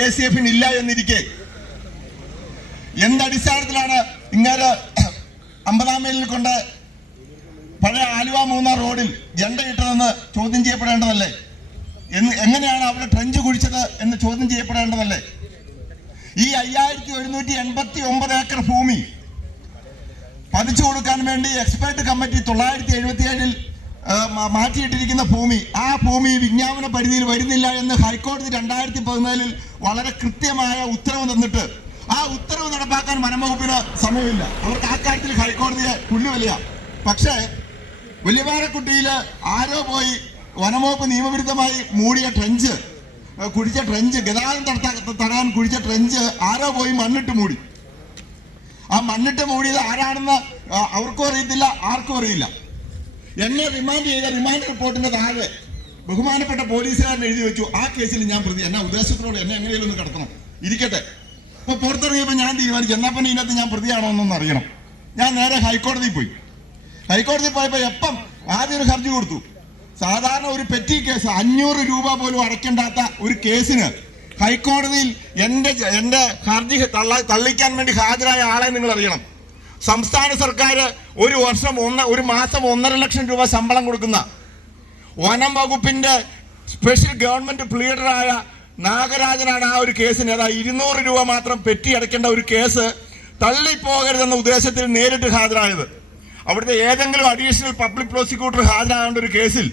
A C എഫിന് ഇല്ല എന്നിരിക്കെ. എന്തടിസ്ഥാനത്തിലാണ് ഇങ്ങനെ അമ്പതാം മൈലിൽ കൊണ്ട് പഴയ ആലുവ മൂന്നാർ റോഡിൽ ജണ്ട ഇട്ടതെന്ന് ചോദ്യം ചെയ്യപ്പെടേണ്ടതല്ലേ? എന്ന് എങ്ങനെയാണ് അവിടെ ട്രെഞ്ച് കുഴിച്ചത് എന്ന് ചോദ്യം ചെയ്യപ്പെടേണ്ടതല്ലേ? ഈ അയ്യായിരത്തി ഒരുന്നൂറ്റി എൺപത്തി ഒമ്പത് ഏക്കർ ഭൂമി പതിച്ചു കൊടുക്കാൻ വേണ്ടി എക്സ്പേർട്ട് കമ്മിറ്റി തൊള്ളായിരത്തി എഴുപത്തി ഏഴിൽ മാറ്റിയിട്ടിരിക്കുന്ന ഭൂമി. ആ ഭൂമി വിജ്ഞാപന പരിധിയിൽ വരുന്നില്ല എന്ന് ഹൈക്കോടതി രണ്ടായിരത്തി പതിനാലിൽ വളരെ കൃത്യമായ ഉത്തരവ് തന്നിട്ട് ആ ഉത്തരവ് നടപ്പാക്കാൻ വനംവകുപ്പിന് സമയമില്ല. അവർക്ക് ആ കാര്യത്തിൽ ഹൈക്കോടതിയെ പുല്ലുവലിയ പക്ഷേ വലിയവാരക്കുട്ടിയിൽ ആരോ പോയി വനംവകുപ്പ് നിയമവിരുദ്ധമായി മൂടിയ ട്രെഞ്ച് കുഴിച്ച ട്രെഞ്ച് ഗതാഗതം തടയാൻ കുഴിച്ച ട്രെഞ്ച് ആരോ പോയി മണ്ണിട്ട് മൂടി. ആ മണ്ണിട്ട് മൂടിയത് ആരാണെന്ന് അവർക്കും അറിയത്തില്ല ആർക്കും അറിയില്ല. എന്നെ റിമാൻഡ് ചെയ്ത റിമാൻഡ് റിപ്പോർട്ടിന്റെ താഴെ ബഹുമാനപ്പെട്ട പോലീസുകാരൻ എഴുതി വെച്ചു. ആ കേസിൽ ഞാൻ പ്രതി എന്നാ ഉദ്ദേശത്തിലൂടെ എന്നെ എങ്ങനെയും ഒന്ന് കടത്തണം. ഇരിക്കട്ടെ. അപ്പൊ പുറത്തിറങ്ങിയപ്പോൾ ഞാൻ തീരുമാനിച്ചു. എന്നാ പിന്നെ ഇതിനകത്ത് ഞാൻ പ്രതിയാണോ എന്നൊന്നും അറിയണം. ഞാൻ നേരെ ഹൈക്കോടതിയിൽ പോയി. ഹൈക്കോടതി പോയപ്പോ എപ്പം ആദ്യം ഒരു ഹർജി കൊടുത്തു. സാധാരണ ഒരു പെറ്റി കേസ് അഞ്ഞൂറ് രൂപ പോലും അടയ്ക്കേണ്ടാത്ത ഒരു കേസിന് ഹൈക്കോടതിയിൽ എന്റെ എന്റെ ഹർജി തള്ള തള്ളിക്കാൻ വേണ്ടി ഹാജരായ ആളെ നിങ്ങൾ അറിയണം. സംസ്ഥാന സർക്കാർ ഒരു വർഷം ഒന്ന് ഒരു മാസം ഒന്നര ലക്ഷം രൂപ ശമ്പളം കൊടുക്കുന്ന വനം വകുപ്പിന്റെ സ്പെഷ്യൽ ഗവൺമെന്റ് പ്ലീഡറായ നാഗരാജനാണ് ആ ഒരു കേസിന്. അതാ ഇരുന്നൂറ് രൂപ മാത്രം പെറ്റി അടയ്ക്കേണ്ട ഒരു കേസ് തള്ളിപ്പോകരുതെന്ന ഉദ്ദേശത്തിൽ നേരിട്ട് ഹാജരായത്. അവിടുത്തെ ഏതെങ്കിലും അഡീഷണൽ പബ്ലിക് പ്രോസിക്യൂട്ടർ ഹാജരാകേണ്ട ഒരു കേസിൽ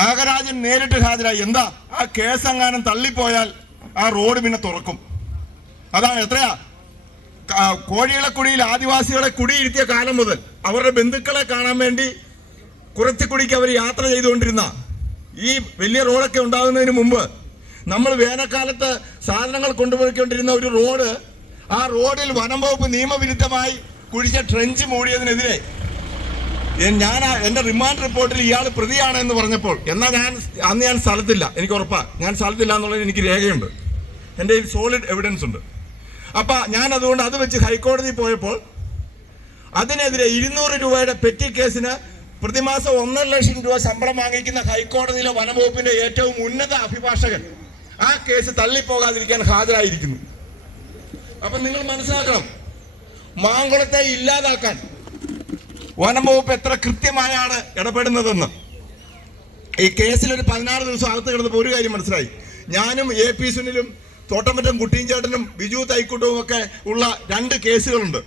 നാഗരാജൻ നേരിട്ട് ഹാജരായി. എന്താ? ആ കേസ് എങ്ങാനും തള്ളിപ്പോയാൽ ആ റോഡ് പിന്നെ തുറക്കും. അതാണ് എത്രയാ? ക- കോഴികളക്കുടിയിൽ ആദിവാസികളെ കുടിയിരുത്തിയ കാലം മുതൽ അവരുടെ ബന്ധുക്കളെ കാണാൻ വേണ്ടി കുറത്തിക്കുടിക്ക് അവർ യാത്ര ചെയ്തുകൊണ്ടിരുന്ന ഈ വലിയ റോഡൊക്കെ ഉണ്ടാകുന്നതിന് മുമ്പ് നമ്മൾ വേനൽക്കാലത്ത് സാധനങ്ങൾ കൊണ്ടുപോയിക്കൊണ്ടിരുന്ന ഒരു റോഡ് ആ റോഡിൽ വനം വകുപ്പ് നിയമവിരുദ്ധമായി കുഴിച്ച ട്രെഞ്ച് മൂടിയതിനെതിരെ ഞാൻ എന്റെ റിമാൻഡ് റിപ്പോർട്ടിൽ ഇയാൾ പ്രതിയാണ് എന്ന് പറഞ്ഞപ്പോൾ എന്നാൽ ഞാൻ അന്ന് ഞാൻ സ്ഥലത്തില്ല എനിക്ക് ഉറപ്പാണ് ഞാൻ സ്ഥലത്തില്ല എന്നുള്ളത് എനിക്ക് രേഖയുണ്ട്. എന്റെ സോളിഡ് എവിഡൻസ് ഉണ്ട്. അപ്പൊ ഞാൻ അതുകൊണ്ട് അത് വെച്ച് ഹൈക്കോടതി പോയപ്പോൾ അതിനെതിരെ ഇരുന്നൂറ് രൂപയുടെ പെറ്റി കേസിന് പ്രതിമാസം ഒന്നര ലക്ഷം രൂപ ശമ്പളം വാങ്ങിക്കുന്ന ഹൈക്കോടതിയിലെ വനംവകുപ്പിന്റെ ഏറ്റവും ഉന്നത അഭിഭാഷകൻ ആ കേസ് തള്ളിപ്പോകാതിരിക്കാൻ ഹാജരായിരിക്കുന്നു. അപ്പൊ നിങ്ങൾ മനസ്സിലാക്കണം മാങ്കുളത്തെ ഇല്ലാതാക്കാൻ വനംവകുപ്പ് എത്ര കൃത്യമായാണ് ഇടപെടുന്നതെന്ന്. ഈ കേസിൽ ഒരു പതിനാറ് ദിവസം അകത്ത് കിടന്നപ്പോൾ ഒരു കാര്യം മനസ്സിലായി. ഞാനും എ പി സുനിലും തോട്ടമറ്റം കുട്ടിയും ബിജു തൈക്കുട്ടവും ഒക്കെ ഉള്ള രണ്ട് കേസുകളുണ്ട്.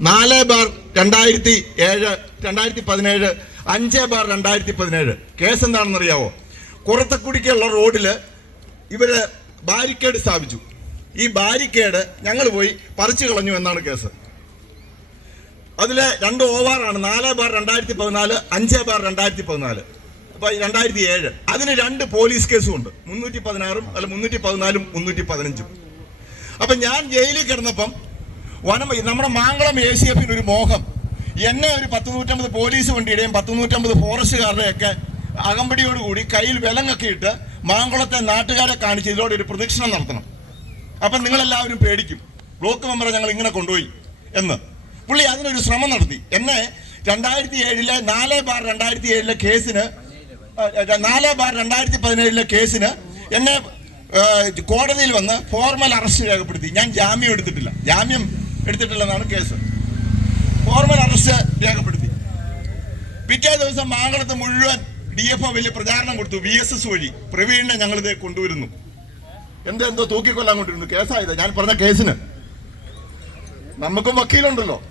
നാല് ബാർ രണ്ടായിരത്തി ഏഴ് രണ്ടായിരത്തി പതിനേഴ് അഞ്ച് ബാർ രണ്ടായിരത്തി പതിനേഴ്. കേസ് എന്താണെന്ന് അറിയാവോ കുറത്തക്കുടിക്കുള്ള റോഡിൽ ഇവർ ബാരിക്കേഡ് സ്ഥാപിച്ചു. ഈ ബാരിക്കേഡ് ഞങ്ങൾ പോയി പറിച്ചു കളഞ്ഞു എന്നാണ് കേസ്. അതിലെ രണ്ട് ഓവറാണ് നാല് ബാർ രണ്ടായിരത്തി പതിനാല് അഞ്ച് ബാർ രണ്ടായിരത്തി പതിനാല്. രണ്ടായിരത്തി ഏഴ് അതിന് രണ്ട് പോലീസ് കേസും ഉണ്ട് മുന്നൂറ്റി പതിനാറും അല്ല മുന്നൂറ്റി പതിനാലും മുന്നൂറ്റി പതിനഞ്ചും അപ്പൊ ഞാൻ ജയിലിൽ കിടന്നപ്പം വനം നമ്മുടെ മാങ്കളം എ സി എഫിന് ഒരു മോഹം. എന്നെ ഒരു പത്ത് നൂറ്റമ്പത് പോലീസ് വണ്ടിയുടെയും പത്ത് നൂറ്റമ്പത് ഫോറസ്റ്റുകാരുടെയൊക്കെ അകമ്പടിയോടുകൂടി കയ്യിൽ വിലങ്ങൊക്കെ ഇട്ട് മാങ്കുളത്തെ നാട്ടുകാരെ കാണിച്ച് ഇതിലൂടെ ഒരു പ്രദക്ഷിണം നടത്തണം. അപ്പം നിങ്ങളെല്ലാവരും പേടിക്കും. ബ്ലോക്ക് മെമ്പറെ ഞങ്ങൾ ഇങ്ങനെ കൊണ്ടുപോയി എന്ന്. പുള്ളി അതിനൊരു ശ്രമം നടത്തി. എന്നെ രണ്ടായിരത്തി ഏഴിലെ നാല് ബാർ രണ്ടായിരത്തി ഏഴിലെ കേസിന് നാല് ബാർ രണ്ടായിരത്തി പതിനേഴിലെ കേസിന് എന്നെ കോടതിയിൽ വന്ന് ഫോർമൽ അറസ്റ്റ് രേഖപ്പെടുത്തി. ഞാൻ ജാമ്യം എടുത്തിട്ടില്ല. ജാമ്യം എടുത്തിട്ടില്ലെന്നാണ് കേസ്. ഫോർമൽ അറസ്റ്റ് രേഖപ്പെടുത്തി. പിറ്റേ ദിവസം മാങ്കളത്ത് മുഴുവൻ ഡി എഫ് ഒ വലിയ പ്രചാരണം കൊടുത്തു. വി എസ് എസ് വഴി പ്രവീണിനെ ഞങ്ങളിത് കൊണ്ടുവരുന്നു. എന്തോ എന്തോ തൂക്കിക്കൊല്ലാൻ കൊണ്ടിരുന്നു കേസായത്. ഞാൻ പറഞ്ഞ കേസിന്. നമുക്കും വക്കീലുണ്ടല്ലോ.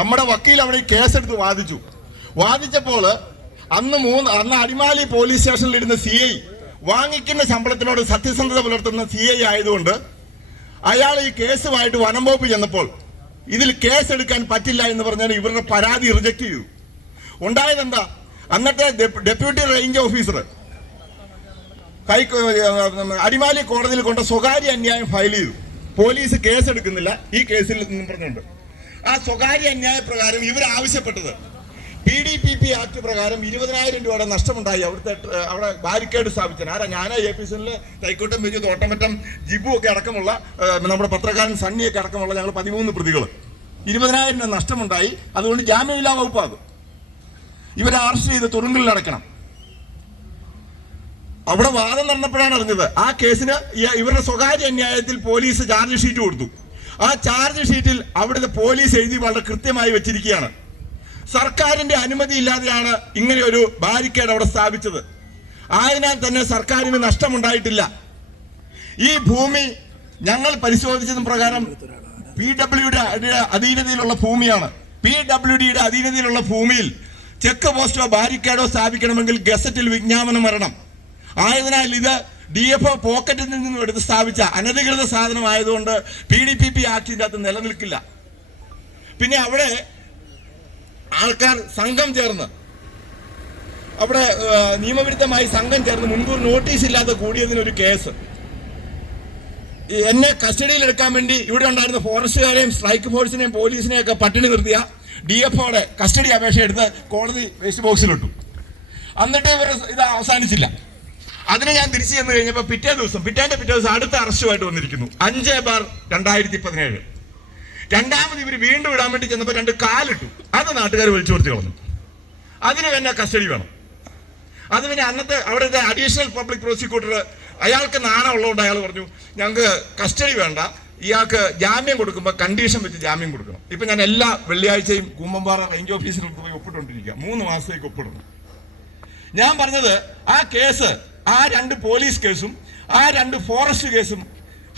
നമ്മുടെ വക്കീൽ അവിടെ കേസെടുത്ത് വാദിച്ചു. വാദിച്ചപ്പോൾ അന്ന് മൂന്ന് അന്ന് അടിമാലി പോലീസ് സ്റ്റേഷനിൽ ഇരുന്ന സി ഐ വാങ്ങിക്കുന്ന ശമ്പളത്തിനോട് സത്യസന്ധത പുലർത്തുന്ന സി ഐ ആയതുകൊണ്ട് അയാൾ ഈ കേസുമായിട്ട് വനം വകുപ്പ് ചെന്നപ്പോൾ ഇതിൽ കേസ് എടുക്കാൻ പറ്റില്ല എന്ന് പറഞ്ഞാൽ ഇവരുടെ പരാതി റിജക്ട് ചെയ്തു. ഉണ്ടായതെന്താ? അന്നത്തെ ഡെപ്- ഡെപ്യൂട്ടി റേഞ്ച് ഓഫീസർ കൈ അടിമാലി കോടതിയിൽ കൊണ്ട സ്വകാര്യ അന്യായം ഫയൽ ചെയ്തു. പോലീസ് കേസ് എടുക്കുന്നില്ല ഈ കേസിൽ നിന്നും പറഞ്ഞുകൊണ്ട്. ആ സ്വകാര്യ അന്യായ പ്രകാരം ഇവർ ആവശ്യപ്പെട്ടത് P D P P act പ്രകാരം ഇരുപതിനായിരം രൂപയുടെ നഷ്ടമുണ്ടായി. അവിടുത്തെ അവിടെ ബാരിക്കേഡ് സ്ഥാപിച്ചത്. ആരാ? ഞാനാ എ പി സിലെ തൈക്കോട്ടം വെച്ച് തോട്ടമറ്റം ജിബു ഒക്കെ അടക്കമുള്ള നമ്മുടെ പത്രക്കാരൻ സണ്ണിയൊക്കെ അടക്കമുള്ള ഞങ്ങൾ പതിമൂന്ന് പ്രതികൾ ഇരുപതിനായിരം രൂപ നഷ്ടമുണ്ടായി. അതുകൊണ്ട് ജാമ്യമില്ലാ വകുപ്പാകും ഇവരെ അറസ്റ്റ് ചെയ്ത് തുറുങ്കലിൽ അടയ്ക്കണം. അവിടെ വാദം നടന്നപ്പോഴാണ് അറിഞ്ഞത്. ആ കേസിന് ഇവരുടെ സ്വകാര്യ അന്യായത്തിൽ പോലീസ് ചാർജ് ഷീറ്റ് കൊടുത്തു. ആ ചാർജ് ഷീറ്റിൽ അവിടുത്തെ പോലീസ് എഴുതി വളരെ കൃത്യമായി വെച്ചിരിക്കുകയാണ്. സർക്കാരിന്റെ അനുമതി ഇല്ലാതെയാണ് ഇങ്ങനെ ഒരു ബാരിക്കേഡ് അവിടെ സ്ഥാപിച്ചത്. ആയതിനാൽ തന്നെ സർക്കാരിന് നഷ്ടമുണ്ടായിട്ടില്ല. ഈ ഭൂമി ഞങ്ങൾ പരിശോധിച്ചതും പ്രകാരം പി ഡബ്ല്യുടെ അധീനതയിലുള്ള ഭൂമിയാണ്. പി ഡബ്ല്യു ഡിയുടെ അധീനതയിലുള്ള ഭൂമിയിൽ ചെക്ക് പോസ്റ്റോ ബാരിക്കേഡോ സ്ഥാപിക്കണമെങ്കിൽ ഗസറ്റിൽ വിജ്ഞാപനം വരണം. ആയതിനാൽ ഇത് ഡി എഫ് ഒ പോക്കറ്റിൽ നിന്നും എടുത്ത് സ്ഥാപിച്ച അനധികൃത സാധനമായതുകൊണ്ട് പി ഡി പി പി ആക്ടിന്റെ അകത്ത് നിലനിൽക്കില്ല. പിന്നെ അവിടെ ആൾക്കാർ സംഘം ചേർന്ന്. അവിടെ നിയമവിരുദ്ധമായി സംഘം ചേർന്ന് മുൻകൂർ നോട്ടീസ് ഇല്ലാതെ കൂടിയതിനൊരു കേസ്. എന്നെ കസ്റ്റഡിയിൽ എടുക്കാൻ വേണ്ടി ഇവിടെ ഉണ്ടായിരുന്ന ഫോറസ്റ്റുകാരെയും സ്ട്രൈക്ക് ഫോഴ്സിനെയും പോലീസിനെയും ഒക്കെ പട്ടിണി നിർത്തിയ ഡി എഫ് ഒയുടെ കസ്റ്റഡി അപേക്ഷ എടുത്ത് കോടതി വേസ്റ്റ് ബോക്സിലിട്ടു. എന്നിട്ട് ഇവർ ഇത് അവസാനിച്ചില്ല. അതിനെ ഞാൻ തിരിച്ചു ചെന്ന് കഴിഞ്ഞപ്പോൾ പിറ്റേ ദിവസം പിറ്റേന്റെ പിറ്റേ ദിവസം അടുത്ത അറസ്റ്റുമായിട്ട് വന്നിരിക്കുന്നു. അഞ്ച് ബാർ രണ്ടായിരത്തി പതിനേഴ്. രണ്ടാമത് ഇവർ വീണ്ടും ഇടാൻ വേണ്ടി ചെന്നപ്പോൾ രണ്ട് കാലിട്ടു. അത് നാട്ടുകാർ വിളിച്ചു കൊടുത്ത് കളഞ്ഞു. അതിന് പിന്നെ കസ്റ്റഡി വേണം. അത് പിന്നെ അന്നത്തെ അവിടുത്തെ അഡീഷണൽ പബ്ലിക് പ്രോസിക്യൂട്ടർ അയാൾക്ക് നാണം ഉള്ളതുകൊണ്ട് അയാൾ പറഞ്ഞു ഞങ്ങൾക്ക് കസ്റ്റഡി വേണ്ട. ഇയാൾക്ക് ജാമ്യം കൊടുക്കുമ്പോൾ കണ്ടീഷൻ വെച്ച് ജാമ്യം കൊടുക്കണം. ഇപ്പൊ ഞാൻ എല്ലാ വെള്ളിയാഴ്ചയും കുമ്പമ്പാറ റേഞ്ച് ഓഫീസിൽ പോയി ഒപ്പിട്ടുകൊണ്ടിരിക്കുക മൂന്ന് മാസത്തേക്ക് ഒപ്പിടുന്നു ഞാൻ പറഞ്ഞത് ആ കേസ് ആ രണ്ട് പോലീസ് കേസും ആ രണ്ട് ഫോറസ്റ്റ് കേസും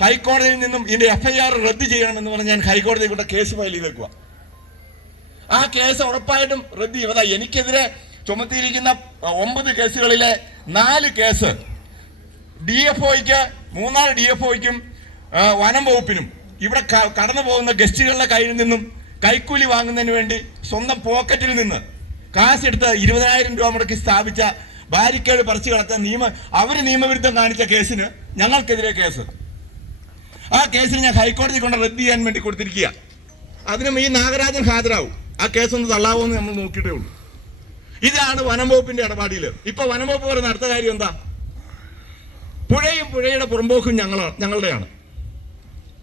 ഹൈക്കോടതിയിൽ നിന്നും ഇതിന്റെ എഫ്ഐആർ റദ്ദ് ചെയ്യണമെന്ന് പറഞ്ഞ് ഞാൻ ഹൈക്കോടതി കൊണ്ട് കേസ് ഫയൽ ചെയ്തേക്കുക ആ കേസ് ഉറപ്പായിട്ടും റദ്ദ് ചെയ്യും. അതാ എനിക്കെതിരെ ചുമത്തിയിരിക്കുന്ന ഒമ്പത് കേസുകളിലെ നാല് കേസ് ഡി എഫ് ഒയ്ക്ക് മൂന്നാർ ഡി എഫ് ഒയ്ക്കും വനം വകുപ്പിനും ഇവിടെ കടന്നു പോകുന്ന ഗസ്റ്റുകളുടെ കയ്യിൽ നിന്നും കൈക്കൂലി വാങ്ങുന്നതിന് വേണ്ടി സ്വന്തം പോക്കറ്റിൽ നിന്ന് കാശെടുത്ത് ഇരുപതിനായിരം രൂപ മുടക്കി സ്ഥാപിച്ച ബാരിക്കേഡ് പറിച്ചു കളത്ത നിയമ അവർ നിയമവിരുദ്ധം കാണിച്ച കേസിന് ഞങ്ങൾക്കെതിരെ കേസ്. ആ കേസിന് ഞാൻ ഹൈക്കോടതി കൊണ്ട് റദ്ദ് ചെയ്യാൻ വേണ്ടി കൊടുത്തിരിക്കുക. അതിനും ഈ നാഗരാജൻ ഹാജരാകും ആ കേസ് ഒന്ന് തള്ളാവോ എന്ന് നമ്മൾ നോക്കിയിട്ടേ ഉള്ളൂ. ഇതാണ് വനം വകുപ്പിന്റെ ഇടപാടിയിൽ ഇപ്പൊ വനം വകുപ്പ് പറയുന്ന അടുത്ത കാര്യം എന്താ? പുഴയും പുഴയുടെ പുറമ്പോക്കും ഞങ്ങൾ ഞങ്ങളുടെയാണ്.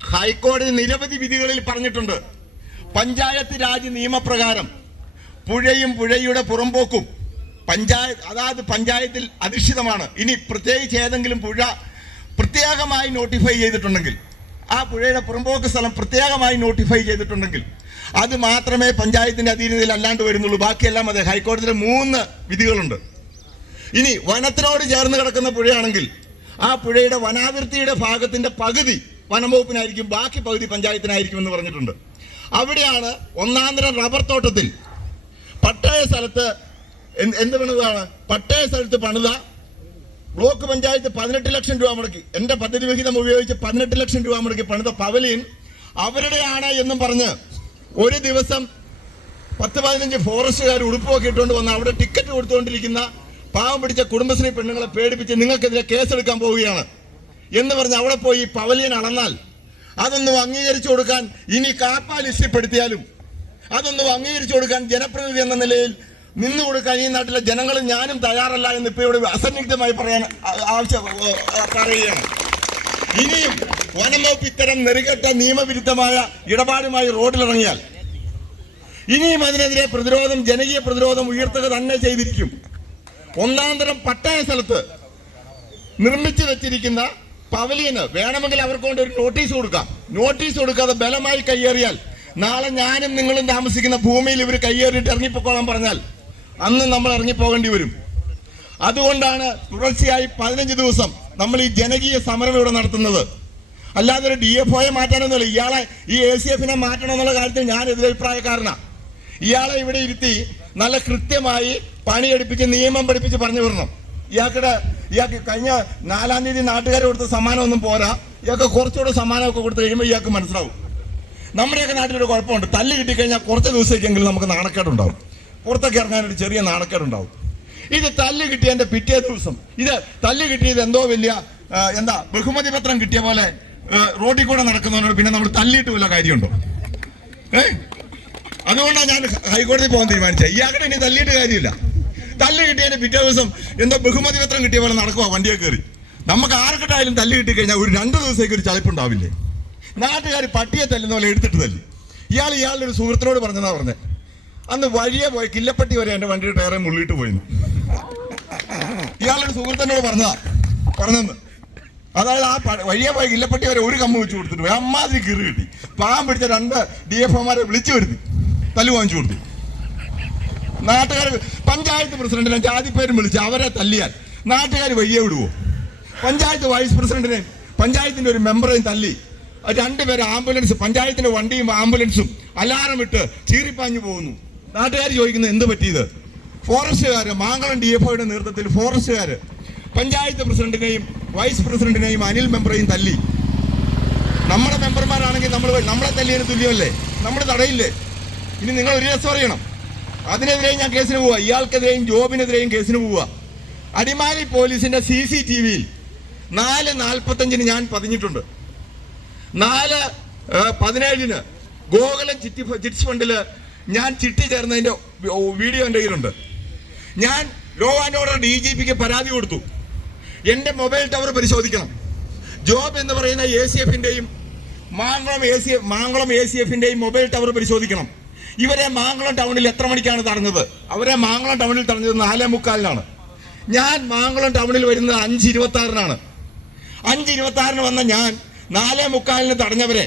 ഹൈക്കോടതി നിരവധി വിധികളിൽ പറഞ്ഞിട്ടുണ്ട്. പഞ്ചായത്ത് രാജ് നിയമപ്രകാരം പുഴയും പുഴയുടെ പുറമ്പോക്കും പഞ്ചായത്ത് അതായത് പഞ്ചായത്തിൽ അധിഷ്ഠിതമാണ്. ഇനി പ്രത്യേകിച്ച് ഏതെങ്കിലും പുഴ പ്രത്യേകമായി നോട്ടിഫൈ ചെയ്തിട്ടുണ്ടെങ്കിൽ ആ പുഴയുടെ പുറമ്പോക്ക് സ്ഥലം പ്രത്യേകമായി നോട്ടിഫൈ ചെയ്തിട്ടുണ്ടെങ്കിൽ അത് മാത്രമേ പഞ്ചായത്തിന്റെ അധീനതയിൽ അല്ലാണ്ട് വരുന്നുള്ളൂ. ബാക്കിയെല്ലാം അതെ ഹൈക്കോടതിയിൽ മൂന്ന് വിധികളുണ്ട്. ഇനി വനത്തിനോട് ചേർന്ന് കിടക്കുന്ന പുഴയാണെങ്കിൽ ആ പുഴയുടെ വനാതിർത്തിയുടെ ഭാഗത്തിന്റെ പകുതി വനംവകുപ്പിനായിരിക്കും ബാക്കി പകുതി പഞ്ചായത്തിനായിരിക്കും എന്ന് പറഞ്ഞിട്ടുണ്ട്. അവിടെയാണ് ഒന്നാന്തരം റബ്ബർ തോട്ടത്തിൽ പട്ടയ സ്ഥലത്ത് എന്ത് പണിതാണ്? പട്ടയ സ്ഥലത്ത് പണിത ബ്ലോക്ക് പഞ്ചായത്ത് പതിനെട്ട് ലക്ഷം രൂപ മുടക്കി. എന്റെ പദ്ധതി വിഹിതം ഉപയോഗിച്ച് പതിനെട്ട് ലക്ഷം രൂപ മുടക്കി. പണിത പവലിയൻ അവരുടെയാണ് എന്നും പറഞ്ഞ് ഒരു ദിവസം പത്ത് പതിനഞ്ച് ഫോറസ്റ്റുകാർ ഉടുപ്പൊക്കെ ഇട്ടുകൊണ്ട് വന്ന് അവിടെ ടിക്കറ്റ് കൊടുത്തുകൊണ്ടിരിക്കുന്ന പാവം പിടിച്ച കുടുംബശ്രീ പെണ്ണുങ്ങളെ പേടിപ്പിച്ച് നിങ്ങൾക്കെതിരെ കേസെടുക്കാൻ പോവുകയാണ് എന്ന് പറഞ്ഞ് അവിടെ പോയി പവലിയൻ അളന്നാൽ. അതൊന്നും അംഗീകരിച്ചു കൊടുക്കാൻ ഇനി കാപ്പ ലിസ്റ്റിൽപ്പെടുത്തിയാലും അതൊന്നും അംഗീകരിച്ചു കൊടുക്കാൻ ജനപ്രതിനിധി എന്ന നിലയിൽ നിന്നു കൊടുക്കാൻ ഈ നാട്ടിലെ ജനങ്ങളും ഞാനും തയ്യാറല്ല എന്ന് ഇപ്പൊ ഇവിടെ അസന്നിഗ്ധമായി പറയാൻ ആവശ്യം പറയുകയാണ്. ഇനിയും വനം വകുപ്പ് ഇത്തരം നെറുകെട്ട നിയമവിരുദ്ധമായ ഇടപാടുമായി റോഡിലിറങ്ങിയാൽ ഇനിയും അതിനെതിരെ പ്രതിരോധം ജനകീയ പ്രതിരോധം ഉയർത്തുക തന്നെ ചെയ്തിരിക്കും. ഒന്നാം തരം പട്ടയ സ്ഥലത്ത് നിർമ്മിച്ചു വെച്ചിരിക്കുന്ന പവലിയന് വേണമെങ്കിൽ അവർക്ക് കൊണ്ട് ഒരു നോട്ടീസ് കൊടുക്കാം. നോട്ടീസ് കൊടുക്കാതെ ബലമായി കയ്യേറിയാൽ നാളെ ഞാനും നിങ്ങളും താമസിക്കുന്ന ഭൂമിയിൽ ഇവർ കയ്യേറിയിട്ട് ഇറങ്ങിപ്പോക്കോളാൻ പറഞ്ഞാൽ അന്ന് നമ്മൾ ഇറങ്ങിപ്പോകേണ്ടി വരും. അതുകൊണ്ടാണ് തുടർച്ചയായി പതിനഞ്ച് ദിവസം നമ്മൾ ഈ ജനകീയ സമരം ഇവിടെ നടത്തുന്നത്. അല്ലാതെ ഒരു ഡി എഫ് ഒയെ മാറ്റാനൊന്നുമില്ല. ഇയാളെ ഈ എ സി എഫിനെ മാറ്റണം എന്നുള്ള കാര്യത്തിൽ ഞാൻ എതിരഭിപ്രായക്കാരനാണ് ഇയാളെ ഇവിടെ ഇരുത്തി നല്ല കൃത്യമായി പണിയെടുപ്പിച്ച് നിയമം പഠിപ്പിച്ച് പറഞ്ഞു വിടണം. ഇയാൾക്കിടെ ഇയാൾക്ക് കഴിഞ്ഞ നാലാം തീയതി നാട്ടുകാർ കൊടുത്ത സമ്മാനമൊന്നും പോരാ. ഇയാൾക്ക് കുറച്ചുകൂടെ സമ്മാനമൊക്കെ കൊടുത്തു കഴിയുമ്പോൾ ഇയാൾക്ക് മനസ്സിലാവും. നമ്മുടെയൊക്കെ നാട്ടിലൊരു കുഴപ്പമുണ്ട്. തല്ല് കിട്ടിക്കഴിഞ്ഞാൽ കുറച്ച് ദിവസത്തേക്കെങ്കിലും നമുക്ക് നാണക്കേടുണ്ടാവും. പുറത്തൊക്കെ ഇറങ്ങാനൊരു ചെറിയ നാണക്കേടുണ്ടാവും. ഇത് തല്ല് കിട്ടിയതിന്റെ പിറ്റേ ദിവസം. ഇത് തല്ല് കിട്ടിയത് എന്തോ വലിയ എന്താ ബഹുമതി പത്രം കിട്ടിയ പോലെ റോഡിൽ കൂടെ നടക്കുന്നവനോട് പിന്നെ നമ്മൾ തല്ലിയിട്ട് വല്ല കാര്യമുണ്ടോ? ഏ? അതുകൊണ്ടാണ് ഞാൻ ഹൈക്കോടതി പോകാൻ തീരുമാനിച്ചത്. ഇയാളുടെ ഇനി തല്ലിയിട്ട് കാര്യമില്ല. തല്ല് കിട്ടിയതിന്റെ പിറ്റേ ദിവസം എന്തോ ബഹുമതി പത്രം കിട്ടിയ പോലെ നടക്കുക വണ്ടിയെ കയറി. നമുക്ക് ആർക്കിട്ടായാലും തല്ല് കിട്ടി കഴിഞ്ഞാൽ ഒരു രണ്ട് ദിവസത്തേക്ക് ഒരു ചളിപ്പുണ്ടാവില്ലേ? നാട്ടുകാർ പട്ടിയെ തല്ലുന്ന പോലെ എടുത്തിട്ട് തല്ലി. ഇയാൾ ഇയാളുടെ ഒരു സുഹൃത്തിനോട് പറഞ്ഞതാ പറഞ്ഞത് അന്ന് വഴിയെ പോയി കില്ലപ്പട്ടി വരെ എന്റെ വണ്ടിയുടെ ടയറെ മുള്ളിയിട്ട് പോയി. ഇയാളൊരു സുഹൃത്തനോട് പറഞ്ഞതാ. പറഞ്ഞെന്ന്. അതായത് ആ വഴിയെ പോയ കില്ലപ്പെട്ടി വരെ ഒരു കമ്പ് വെച്ച് കൊടുത്തിട്ട് പോയി. അമ്മാതിരി കീറി കിട്ടി. പാവം പിടിച്ച രണ്ട് ഡി എഫ് ഒമാരെ വിളിച്ചു വരുത്തി. തല്ലു വാങ്ങിച്ചു കൊടുത്തു. നാട്ടുകാർ പഞ്ചായത്ത് പ്രസിഡന്റിനെ ജാതിപ്പേരും വിളിച്ച് അവരെ തല്ലിയാൽ നാട്ടുകാർ വഴിയെ വിടുവോ? പഞ്ചായത്ത് വൈസ് പ്രസിഡന്റിനെ പഞ്ചായത്തിന്റെ ഒരു മെമ്പറേയും തല്ലി. രണ്ടുപേരും ആംബുലൻസ് പഞ്ചായത്തിന്റെ വണ്ടിയും ആംബുലൻസും അലാറം ഇട്ട് ചീറിപ്പാഞ്ഞു പോകുന്നു. നാട്ടുകാർ ചോദിക്കുന്നത് എന്ത് പറ്റിയത്? ഫോറസ്റ്റുകാർ മാങ്കളം ഡി എഫ് ഒയുടെ നേതൃത്വത്തിൽ ഫോറസ്റ്റുകാർ പഞ്ചായത്ത് പ്രസിഡന്റിനെയും വൈസ് പ്രസിഡന്റിനെയും അനിൽ മെമ്പറേയും തല്ലി. നമ്മുടെ മെമ്പർമാരാണെങ്കിൽ നമ്മൾ നമ്മളെ തല്ലിയതിന് തുല്യമല്ലേ? നമ്മൾ തടയില്ലേ? ഇനി നിങ്ങൾ ഒരു രസം അറിയണം അതിനെതിരെയും ഞാൻ കേസിന് പോവുക ഇയാൾക്കെതിരെയും ജോബിനെതിരെയും കേസിന് പോവുക അടിമാലി പോലീസിന്റെ സി സി ടി വിയിൽ നാല് നാൽപ്പത്തഞ്ചിന് ഞാൻ പതിഞ്ഞിട്ടുണ്ട്. നാല് പതിനേഴിന് ഗോകുലം ചിറ്റി ചിറ്റ്സ് ഫണ്ടിൽ ഞാൻ ചിട്ടി ചേർന്നതിന്റെ വീഡിയോ എന്റെ കയ്യിലുണ്ട്. ഞാൻ law and order D G പിക്ക് പരാതി കൊടുത്തു. എന്റെ മൊബൈൽ ടവർ പരിശോധിക്കണം. ജോബ് എന്ന് പറയുന്ന A C എഫിന്റെയും Mankulam A C Mankulam A C എഫിന്റെയും mobile tower പരിശോധിക്കണം. ഇവരെ മാങ്കുളം ടൗണിൽ എത്ര മണിക്കാണ് തടഞ്ഞത്? അവരെ മാങ്കുളം ടൗണിൽ തടഞ്ഞത് നാലേ മുക്കാലിനാണ്. ഞാൻ മാങ്കുളം ടൗണിൽ വരുന്നത് അഞ്ച് ഇരുപത്തി ആറിനാണ് അഞ്ച് ഇരുപത്തി ആറിന് വന്ന ഞാൻ നാലേ മുക്കാലിന് തടഞ്ഞവരെ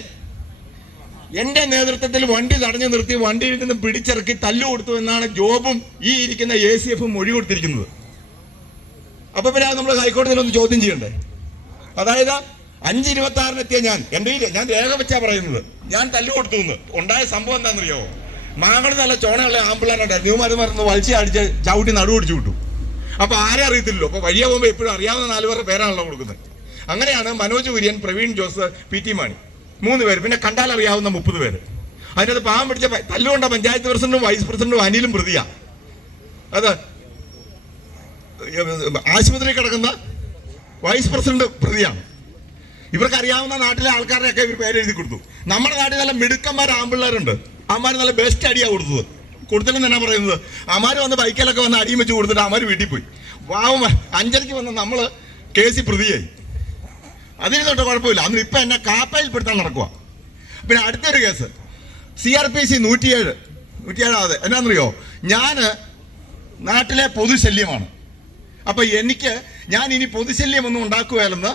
എന്റെ നേതൃത്വത്തിൽ വണ്ടി തടഞ്ഞു നിർത്തി വണ്ടിയിൽ നിന്ന് പിടിച്ചിറക്കി തല്ലു കൊടുത്തു എന്നാണ് ജോബും ഈ ഇരിക്കുന്ന എ സി എഫും മൊഴി കൊടുത്തിരിക്കുന്നത്. അപ്പൊ പിന്നെ നമ്മൾ ഹൈക്കോടതിയിൽ ഒന്ന് ചോദ്യം ചെയ്യണ്ടേ? അതായത് അഞ്ച് ഇരുപത്തി ആറിന് എത്തിയ ഞാൻ എന്റെ ഞാൻ രേഖ വെച്ചാ പറയുന്നത്. ഞാൻ തല്ലു കൊടുത്തു എന്ന്. ഉണ്ടായ സംഭവം എന്താണെന്നറിയോ? മാങ്ങളുടെ നല്ല ചോണയുള്ള ആമ്പിള്ളാരുണ്ടായിരുന്നു ന്യൂമാരുമാർന്ന് വലിച്ചു അടിച്ച് ചവിട്ടി നടു പിടിച്ചു വിട്ടു. അപ്പൊ ആരെ അറിയത്തില്ലല്ലോ? അപ്പൊ വഴിയാകുമ്പോ എപ്പോഴും അറിയാവുന്ന നാല് പേരുടെ പേരാണല്ലോ കൊടുക്കുന്നത്. അങ്ങനെയാണ് മനോജ് കുര്യൻ പ്രവീൺ ജോസ് പി ടി മാണി. മൂന്ന് പേര്. പിന്നെ കണ്ടാൽ അറിയാവുന്ന മുപ്പത് പേര്. അതിനകത്ത് പാവം പിടിച്ച തല്ലുകൊണ്ട പഞ്ചായത്ത് പ്രസിഡന്റും വൈസ് പ്രസിഡന്റും അനിലും പ്രതിയാ. അത് ആശുപത്രി കിടക്കുന്ന വൈസ് പ്രസിഡന്റ് പ്രതിയാണ്. ഇവർക്ക് അറിയാവുന്ന നാട്ടിലെ ആൾക്കാരുടെയൊക്കെ ഇവർ പേരെഴുതി കൊടുത്തു. നമ്മുടെ നാട്ടിൽ നല്ല മിടുക്കന്മാർ ആമ്പിള്ളേരുണ്ട്. അമ്മാർ നല്ല ബെസ്റ്റ് അടിയാണ് കൊടുത്തത്. കൊടുത്തില്ലെന്ന് എന്നാ പറയുന്നത്? അമാര് വന്ന് ബൈക്കിലൊക്കെ വന്ന് അടിയും വെച്ച് കൊടുത്തിട്ട് അമാര് വീട്ടിൽ പോയി. വാവും അഞ്ചരയ്ക്ക് വന്ന് നമ്മൾ സി പ്രതിയായി. അതിന് കുഴപ്പമില്ല. അന്ന് ഇപ്പം എന്നെ കാപ്പയിൽ പെടുത്താൻ നടക്കുക പിന്നെ അടുത്തൊരു case. C R P C നൂറ്റിയേഴ്. നൂറ്റിയേഴാമത്. എന്നാന്നറിയോ? ഞാൻ നാട്ടിലെ പൊതുശല്യമാണ്. അപ്പോൾ എനിക്ക് ഞാൻ ഇനി പൊതുശല്യമൊന്നും ഉണ്ടാക്കുകയല്ലെന്ന്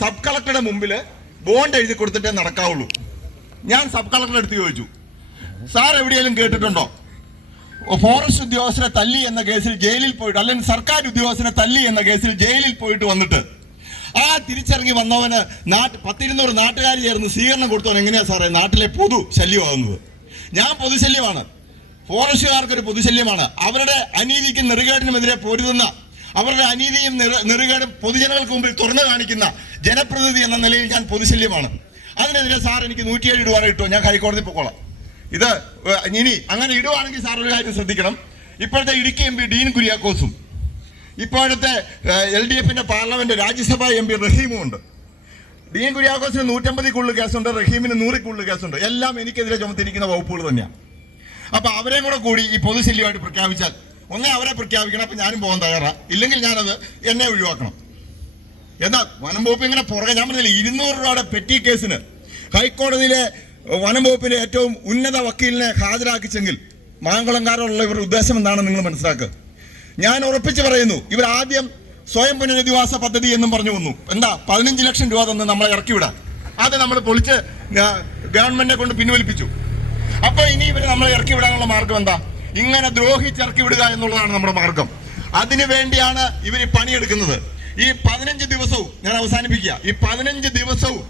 സബ് കളക്ടറുടെ മുമ്പിൽ ബോണ്ട് എഴുതി കൊടുത്തിട്ടേ നടക്കാവുള്ളൂ. ഞാൻ സബ് കളക്ടറെ അടുത്ത് ചോദിച്ചു. സാർ എവിടെയെങ്കിലും കേട്ടിട്ടുണ്ടോ? ഫോറസ്റ്റ് ഉദ്യോഗസ്ഥരെ തല്ലി എന്ന കേസിൽ ജയിലിൽ പോയിട്ട് അല്ലെങ്കിൽ സർക്കാർ ഉദ്യോഗസ്ഥരെ തല്ലി എന്ന കേസിൽ ജയിലിൽ പോയിട്ട് വന്നിട്ട് ആ തിരിച്ചിറങ്ങി വന്നവന് നാട്ട് പത്തിരുന്നൂറ് നാട്ടുകാർ ചേർന്ന് സ്വീകരണം കൊടുത്തവൻ എങ്ങനെയാ സാറേ? നാട്ടിലെ പൊതു ശല്യമാകുന്നത്. ഞാൻ പൊതുശല്യമാണ് ഫോറസ്റ്റുകാർക്ക് ഒരു പൊതുശല്യമാണ് അവരുടെ അനീതിക്കും നെറുകേടിനുമെതിരെ പൊരുതുന്ന അവരുടെ അനീതിയും നെറു- നെറുകേടും പൊതുജനങ്ങൾക്ക് മുമ്പിൽ തുറന്നു കാണിക്കുന്ന ജനപ്രതിനിധി എന്ന നിലയിൽ ഞാൻ പൊതുശല്യമാണ് അതിനെതിരെ സാർ എനിക്ക് നൂറ്റിയേഴ് രൂപ ഇട്ടോ. ഞാൻ ഹൈക്കോടതി പോക്കോളാം. ഇത് ഇനി അങ്ങനെ ഇടുവാണെങ്കിൽ സാർ ഒരു കാര്യം ശ്രദ്ധിക്കണം. ഇപ്പോഴത്തെ ഇടുക്കി എം പി ഡീൻ കുര്യാക്കോസും ഇപ്പോഴത്തെ എൽ ഡി എഫിന്റെ പാർലമെന്റ് രാജ്യസഭാ എം പി റഹീമും ഉണ്ട്. ഡി എൻ കുര്യാക്കോസിന് നൂറ്റമ്പതിൽ കൂടുതൽ കേസുണ്ട് റഹീമിന് നൂറിൽ കൂടുതൽ കേസുണ്ട്. എല്ലാം എനിക്കെതിരെ ചുമത്തിരിക്കുന്ന വകുപ്പുകൾ തന്നെയാണ് അപ്പോൾ അവരെയും കൂടെ കൂടി ഈ പൊതുശല്യമായിട്ട് പ്രഖ്യാപിച്ചാൽ ഒന്നേ അവരെ പ്രഖ്യാപിക്കണം അപ്പൊ ഞാനും പോകാൻ തയ്യാറാ. ഇല്ലെങ്കിൽ ഞാനത് എന്നെ ഒഴിവാക്കണം. എന്നാൽ വനം വകുപ്പ് ഇങ്ങനെ പുറകെ ഞാൻ പറഞ്ഞില്ല ഇരുന്നൂറ് രൂപയുടെ പെറ്റി കേസിന് ഹൈക്കോടതിയിലെ വനം വകുപ്പിലെ ഏറ്റവും ഉന്നത വക്കീലിനെ ഹാജരാക്കിച്ചെങ്കിൽ മാങ്കുളംകാരുള്ള ഇവരുടെ ഉദ്ദേശം എന്താണെന്ന് നിങ്ങൾ മനസ്സിലാക്കുക? ഞാൻ ഉറപ്പിച്ചു പറയുന്നു ഇവർ ആദ്യം സ്വയം പുനരധിവാസ പദ്ധതി എന്നും പറഞ്ഞു വന്നു. എന്താ? പതിനഞ്ച് ലക്ഷം രൂപ തന്ന് നമ്മളെ ഇറക്കി വിടാം അത് നമ്മൾ പൊളിച്ച് ഗവൺമെന്റിനെ കൊണ്ട് പിൻവലിപ്പിച്ചു. അപ്പൊ ഇനി ഇവർ നമ്മളെ ഇറക്കി വിടാനുള്ള മാർഗം എന്താ? ഇങ്ങനെ ദ്രോഹിച്ച് ഇറക്കി വിടുക എന്നുള്ളതാണ് നമ്മുടെ മാർഗം. അതിനു വേണ്ടിയാണ് ഇവർ ഈ പണിയെടുക്കുന്നത്. ഈ പതിനഞ്ച് ദിവസവും ഞാൻ അവസാനിപ്പിക്കുക. ഈ പതിനഞ്ച് ദിവസവും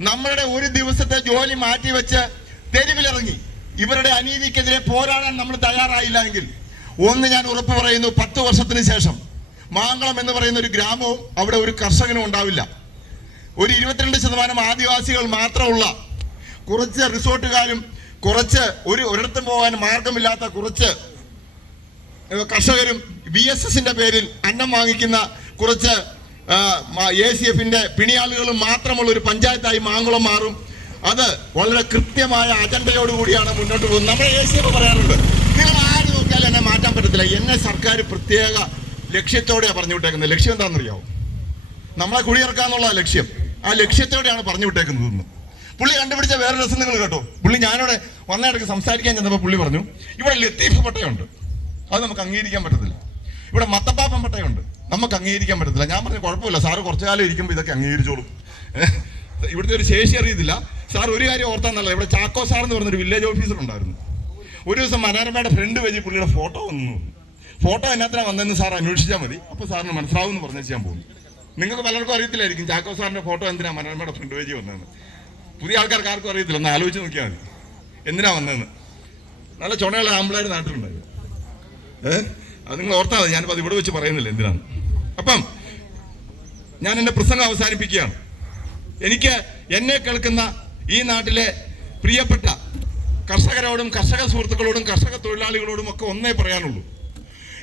നമ്മളുടെ ഒരു ദിവസത്തെ ജോലി മാറ്റിവെച്ച് തെരുവിലിറങ്ങി. ഇവരുടെ അനീതിക്കെതിരെ പോരാടാൻ നമ്മൾ തയ്യാറായില്ല എങ്കിൽ ഒന്ന് ഞാൻ ഉറപ്പ് പറയുന്നു പത്ത് വർഷത്തിന് ശേഷം മാങ്കളം എന്ന് പറയുന്ന ഒരു ഗ്രാമവും അവിടെ ഒരു കർഷകനും ഉണ്ടാവില്ല. ഒരു ഇരുപത്തിരണ്ട് ശതമാനം ആദിവാസികൾ മാത്രമുള്ള കുറച്ച് റിസോർട്ടുകാരും കുറച്ച് ഒരു ഒരിടത്തും പോകാൻ മാർഗമില്ലാത്ത കുറച്ച് കർഷകരും ബി എസ് എസിന്റെ പേരിൽ അന്നം വാങ്ങിക്കുന്ന കുറച്ച് എ സി എഫിന്റെ പിണിയാളുകളും മാത്രമുള്ള ഒരു പഞ്ചായത്തായി മാങ്കുളം മാറും. അത് വളരെ കൃത്യമായ അജണ്ടയോടുകൂടിയാണ് മുന്നോട്ട് പോകുന്നത്. നമ്മുടെ എ സി എഫ് പറയാറുണ്ട് നിങ്ങൾ നോക്കിയാലും എന്നെ മാറ്റാൻ പറ്റത്തില്ല. എന്നെ സർക്കാർ പ്രത്യേക ലക്ഷ്യത്തോടെയാണ് പറഞ്ഞു വിട്ടേക്കുന്നത്. ലക്ഷ്യം എന്താണെന്നറിയാവോ? നമ്മളെ കുടിയിറക്കാന്നുള്ള ലക്ഷ്യം. ആ ലക്ഷ്യത്തോടെയാണ് പറഞ്ഞു വിട്ടേക്കുന്നത് പുള്ളി കണ്ടുപിടിച്ച വേറെ രസം നിങ്ങൾ കേട്ടോ. പുള്ളി ഞാനിവിടെ വന്നയിടക്ക് സംസാരിക്കാൻ ചെന്നപ്പോൾ പുള്ളി പറഞ്ഞു ഇവിടെ ലത്തീഫ് പട്ടയുണ്ട്. അത് നമുക്ക് അംഗീകരിക്കാൻ പറ്റത്തില്ല. ഇവിടെ മത്തപ്പാപ്പൻ പട്ടയുണ്ട്. നമുക്ക് അംഗീകരിക്കാൻ പറ്റത്തില്ല. ഞാൻ പറഞ്ഞു കുഴപ്പമില്ല. സാറ് കുറച്ചു കാലം ഇരിക്കുമ്പോൾ ഇതൊക്കെ അംഗീകരിച്ചോളും. ഇവിടുത്തെ ഒരു ശേഷി അറിയത്തില്ല. സാർ ഒരു കാര്യം ഓർത്താന്നല്ല ഇവിടെ ചാക്കോ സാർ എന്ന് പറഞ്ഞൊരു വില്ലേജ് ഓഫീസർ ഉണ്ടായിരുന്നു. ഒരു ദിവസം മനോരമയുടെ ഫ്രണ്ട് പേജിൽ പുള്ളിയുടെ ഫോട്ടോ വന്നു. ഫോട്ടോ എന്നാത്തിനാ വന്നതെന്ന് സാർ അന്വേഷിച്ചാൽ മതി. അപ്പോൾ സാറിന് മനസ്സിലാവും എന്ന് പറഞ്ഞു ഞാൻ പോകും നിങ്ങൾക്ക് പലർക്കും അറിയത്തില്ലായിരിക്കും. ചാക്കോ സാറിന്റെ ഫോട്ടോ എന്തിനാ മനോരമയുടെ ഫ്രണ്ട് പേജിൽ വന്നതെന്ന്. പുതിയ ആൾക്കാർക്ക് ആർക്കും അറിയത്തില്ല. ഒന്ന് ആലോചിച്ച് നോക്കിയാൽ മതി. എന്തിനാ വന്നതെന്ന്. നല്ല ചുണയുള്ള ആമ്പിളായിട്ട് നാട്ടിലുണ്ടായിരുന്നു. ഏഹ് അത് നിങ്ങൾ ഓർത്താൽ മതി. ഞാനിപ്പോൾ അത് ഇവിടെ വെച്ച് പറയുന്നില്ല എന്തിനാണ് അപ്പം ഞാൻ എന്റെ പ്രസംഗം അവസാനിപ്പിക്കുകയാണ്. എനിക്ക് എന്നെ കേൾക്കുന്ന ഈ നാട്ടിലെ പ്രിയപ്പെട്ട കർഷകരോടും കർഷക സുഹൃത്തുക്കളോടും കർഷക തൊഴിലാളികളോടും ഒക്കെ ഒന്നേ പറയാനുള്ളൂ.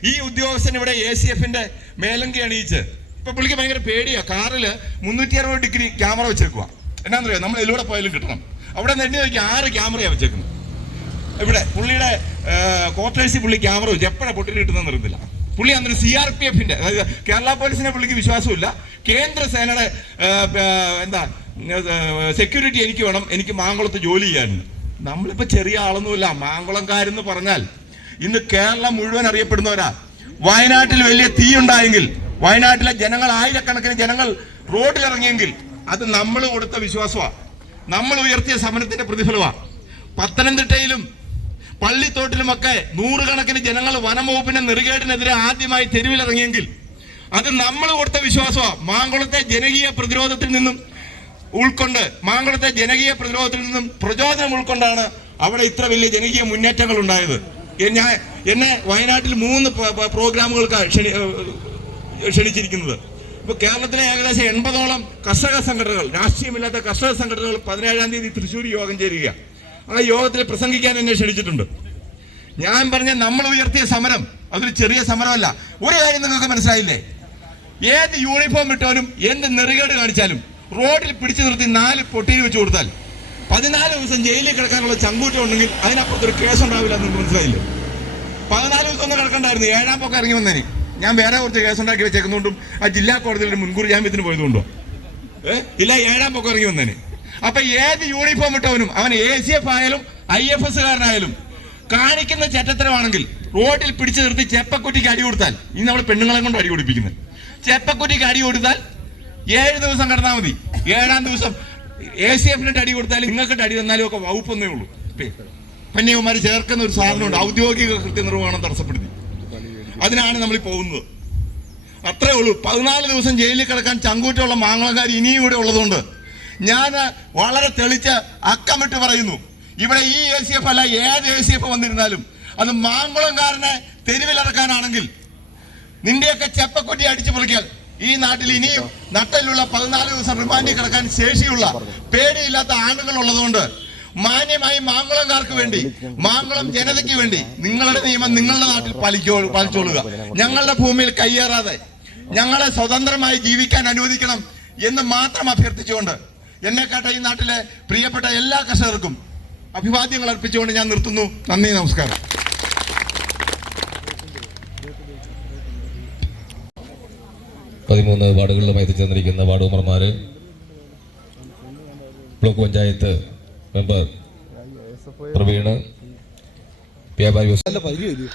ഈ ഉദ്യോഗസ്ഥൻ ഇവിടെ എ സി എഫിന്റെ മേലങ്കി അണിയിച്ച്. ഇപ്പൊ പുള്ളിക്ക് ഭയങ്കര പേടിയാ. കാറിൽ മുന്നൂറ്റി അറുപത് ഡിഗ്രി ക്യാമറ വെച്ചേക്കുക എന്നാന്നറിയോ? നമ്മൾ എല്ലൂടെ പോയാലും കിട്ടണം. അവിടെ നിന്ന് നോക്കി ആറ് ക്യാമറയാണ് വെച്ചേക്കുന്നത്. ഇവിടെ പുള്ളിയുടെ ക്വാർട്ടേഴ്സിൽ പുള്ളി ക്യാമറ വെച്ചു എപ്പോഴാണ് പൊട്ടിൽ കിട്ടുന്ന നിർത്തില്ല പുള്ളി അന്നൊരു സി ആർ പി എഫിന്റെ അതായത് കേരള പോലീസിനെ പുള്ളിക്ക് വിശ്വാസമില്ല. കേന്ദ്ര സേനയുടെ എന്താ സെക്യൂരിറ്റി എനിക്ക് വേണം. എനിക്ക് മാങ്കുളത്ത് ജോലി ചെയ്യാനുണ്ട്. നമ്മളിപ്പോ ചെറിയ ആളൊന്നുമില്ല. മാങ്കുളംകാരെന്ന് പറഞ്ഞാൽ ഇന്ന് കേരളം മുഴുവൻ അറിയപ്പെടുന്നവരാ. വയനാട്ടിൽ വലിയ തീ ഉണ്ടായെങ്കിൽ വയനാട്ടിലെ ജനങ്ങൾ ആയിരക്കണക്കിന് ജനങ്ങൾ റോഡിലിറങ്ങിയെങ്കിൽ അത് നമ്മൾ കൊടുത്ത വിശ്വാസമാണ് നമ്മൾ ഉയർത്തിയ സമരത്തിന്റെ പ്രതിഫലമാണ് പത്തനംതിട്ടയിലും പള്ളിത്തോട്ടിലുമൊക്കെ നൂറുകണക്കിന് ജനങ്ങൾ വനംവകുപ്പിന്റെ നെറുകേടിനെതിരെ ആദ്യമായി തെരുവിലിറങ്ങിയെങ്കിൽ അത് നമ്മൾ കൊടുത്ത വിശ്വാസമാണ് മാങ്കുളത്തെ ജനകീയ പ്രതിരോധത്തിൽ നിന്നും ഉൾക്കൊണ്ട് മാങ്കുളത്തെ ജനകീയ പ്രതിരോധത്തിൽ നിന്നും പ്രചോദനം ഉൾക്കൊണ്ടാണ് അവിടെ ഇത്ര വലിയ ജനകീയ മുന്നേറ്റങ്ങൾ ഉണ്ടായത്. ഞാൻ എന്നെ വയനാട്ടിൽ മൂന്ന് പ്രോഗ്രാമുകൾക്ക് ക്ഷണി ക്ഷണിച്ചിരിക്കുന്നത്. ഇപ്പൊ കേരളത്തിലെ ഏകദേശം എൺപതോളം കർഷക സംഘടനകൾ രാഷ്ട്രീയമില്ലാത്ത കർഷക സംഘടനകൾ പതിനേഴാം തീയതി തൃശ്ശൂർ യോഗം ചേരുക. ആ യോഗത്തിൽ പ്രസംഗിക്കാൻ എന്നെ ക്ഷണിച്ചിട്ടുണ്ട്. ഞാൻ പറഞ്ഞ നമ്മൾ ഉയർത്തിയ സമരം അതൊരു ചെറിയ സമരമല്ല. ഒരു കാര്യം നിങ്ങൾക്ക് മനസ്സിലായില്ലേ? ഏത് യൂണിഫോം ഇട്ടവനും എന്ത് നെറികേട് കാണിച്ചാലും റോഡിൽ പിടിച്ചു നിർത്തി നാല് പൊട്ടിയിൽ വെച്ച് കൊടുത്താൽ പതിനാല് ദിവസം ജയിലിൽ കിടക്കാനുള്ള ചങ്കൂറ്റം ഉണ്ടെങ്കിൽ അതിനപ്പുറത്തൊരു കേസ് ഉണ്ടാവില്ല എന്ന് മനസ്സിലായില്ലേ? പതിനാല് ദിവസം ഒന്നും കിടക്കണ്ടായിരുന്നു. ഏഴാം പൊക്കെ ഇറങ്ങി വന്നേന്. ഞാൻ വേറെ കുറച്ച് കേസ് ഉണ്ടാക്കി വെച്ചേക്കുന്നതുകൊണ്ടും ആ ജില്ലാ കോടതിയിൽ ഒരു മുൻകൂർ ജാമ്യത്തിന് പോയതുകൊണ്ടോ? ഏഹ് ഇല്ല ഏഴാം പൊക്കെ ഇറങ്ങി വന്നേന്. അപ്പൊ ഏത് യൂണിഫോം ഇട്ടവനും അവൻ എ സി എഫ് ആയാലും ഐ എഫ് എസ് കാരനായാലും കാണിക്കുന്ന ചെറ്റത്തരമാണെങ്കിൽ റോഡിൽ പിടിച്ചു നിർത്തി ചെപ്പക്കുറ്റിക്ക് അടി കൊടുത്താൽ ഇന്ന് നമ്മൾ പെണ്ണുങ്ങളെ കൊണ്ട് അടി കൊടുപ്പിക്കുന്നത്. ചെപ്പക്കുറ്റിക്ക് അടി കൊടുത്താൽ ഏഴ് ദിവസം കിടന്നാൽ മതി. ഏഴാം ദിവസം എ സി എഫിന് അടി കൊടുത്താലും നിങ്ങൾക്ക് അടി തന്നാലും ഒക്കെ വകുപ്പൊന്നേ ഉള്ളൂ. കന്യാകുമാരി ചേർക്കുന്ന ഒരു സാധനമുണ്ട്. ഔദ്യോഗിക കൃത്യനിർവഹണം തടസ്സപ്പെടുത്തി. അതിനാണ് നമ്മൾ പോകുന്നത്. അത്രേ ഉള്ളൂ. പതിനാല് ദിവസം ജയിലിൽ കിടക്കാൻ ചങ്കൂറ്റമുള്ള മാങ്ങളക്കാർ ഇനിയും ഇവിടെ ഉള്ളതുകൊണ്ട് ഞാൻ വളരെ തെളിച്ച് അക്കമിട്ട് പറയുന്നു. ഇവിടെ ഈ എ സി എഫ് അല്ല ഏത് എ സി എഫ് വന്നിരുന്നാലും അത് മാങ്കുളംകാരനെ തെരുവിലിറക്കാനാണെങ്കിൽ നിന്റെയൊക്കെ ചെപ്പക്കുറ്റി അടിച്ചു പൊളിക്കാൻ ഈ നാട്ടിൽ ഇനിയും നട്ടലുള്ള പതിനാല് ദിവസം റിമാൻഡിൽ കിടക്കാൻ ശേഷിയുള്ള പേടിയില്ലാത്ത ആളുകൾ ഉള്ളതുകൊണ്ട് മാന്യമായി മാങ്കുളംകാർക്ക് വേണ്ടി മാങ്കുളം ജനതയ്ക്ക് വേണ്ടി നിങ്ങളുടെ നിയമം നിങ്ങളുടെ നാട്ടിൽ പാലിക്കോ പാലിച്ചോളുക. ഞങ്ങളുടെ ഭൂമിയിൽ കയ്യേറാതെ ഞങ്ങളെ സ്വതന്ത്രമായി ജീവിക്കാൻ അനുവദിക്കണം എന്ന് മാത്രം അഭ്യർത്ഥിച്ചുകൊണ്ട് എന്നെക്കാട്ട ഈ നാട്ടിലെ പ്രിയപ്പെട്ട എല്ലാ കർഷകർക്കും അഭിവാദ്യങ്ങൾ അർപ്പിച്ചുകൊണ്ട് ഞാൻ നിർത്തുന്നു. നന്ദി നമസ്കാരം. പതിമൂന്ന് വാർഡുകളിലുമായി എത്തിച്ചേർന്നിരിക്കുന്ന വാർഡ് മെമ്പർമാര് ബ്ലോക്ക് പഞ്ചായത്ത് മെമ്പർ പ്രവീണ് വ്യാപാരി പരിചയം